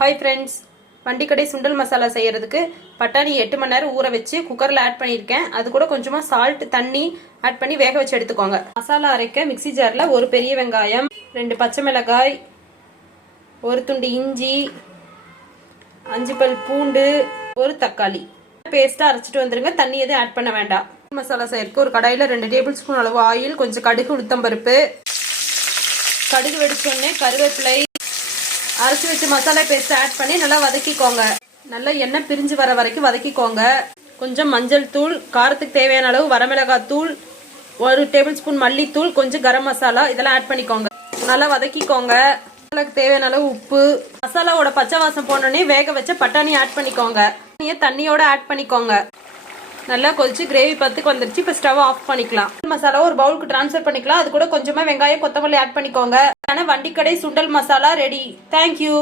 Hi friends, வண்டிக்கடை சுண்டல் மசாலா செய்கிறதுக்கு பட்டாணி 8 மணி நேரம் ஊற வச்சு குக்கரில் ஆட் பண்ணியிருக்கேன். அது கூட கொஞ்சமாக சால்ட் தண்ணி ஆட் பண்ணி வேக வச்சு எடுத்துக்கோங்க. மசாலா அரைக்க மிக்சி ஜாரில் ஒரு பெரிய வெங்காயம், 2 பச்சை மிளகாய், ஒரு துண்டு இஞ்சி, 5 பல் பூண்டு, ஒரு தக்காளி பேஸ்ட்டாக அரைச்சிட்டு வந்துருங்க. தண்ணி எதுவும் ஆட் பண்ண வேண்டாம். மசாலா செய்யறதுக்கு ஒரு கடாயில் 2 டேபிள் ஸ்பூன் அளவு ஆயில், கொஞ்சம் கடுகு, உளுத்தம்பருப்பு, கடுகு வெடிச்சோடனே கருவேப்பிலை, அரைச்சி வச்சு மசாலா பேஸ்ட் ஆட் பண்ணி நல்லா வதக்கிக்கோங்க. நல்லா எண்ணெய் பிரிஞ்சு வர வரைக்கும் வதக்கிக்கோங்க. கொஞ்சம் மஞ்சள் தூள், காரத்துக்கு தேவையான அளவு வரமிளகாய் தூள், 1 டேபிள் ஸ்பூன் மல்லித்தூள், கொஞ்சம் கரம் மசாலா இதெல்லாம் ஆட் பண்ணிக்கோங்க. நல்லா வதக்கிக்கோங்க. மசாலாக்கு தேவையான அளவு உப்பு. மசாலாவோட பச்சை வாசம் போனோடனே வேக வச்ச பட்டாணி ஆட் பண்ணிக்கோங்க. தண்ணியோட ஆட் பண்ணிக்கோங்க. நல்லா கொதிச்சு கிரேவி பத்துக்கு வந்துருச்சு. இப்போ ஸ்டவ் ஆஃப் பண்ணிக்கலாம். மசாலா ஒரு பவுலுக்கு ட்ரான்ஸ்ஃபர் பண்ணிக்கலாம். அது கூட கொஞ்சமா வெங்காயம், கொத்தமல்லி ஆட் பண்ணிக்கோங்க. வண்டிக்கடை சுண்டல் மசாலா ரெடி. தேங்க்யூ.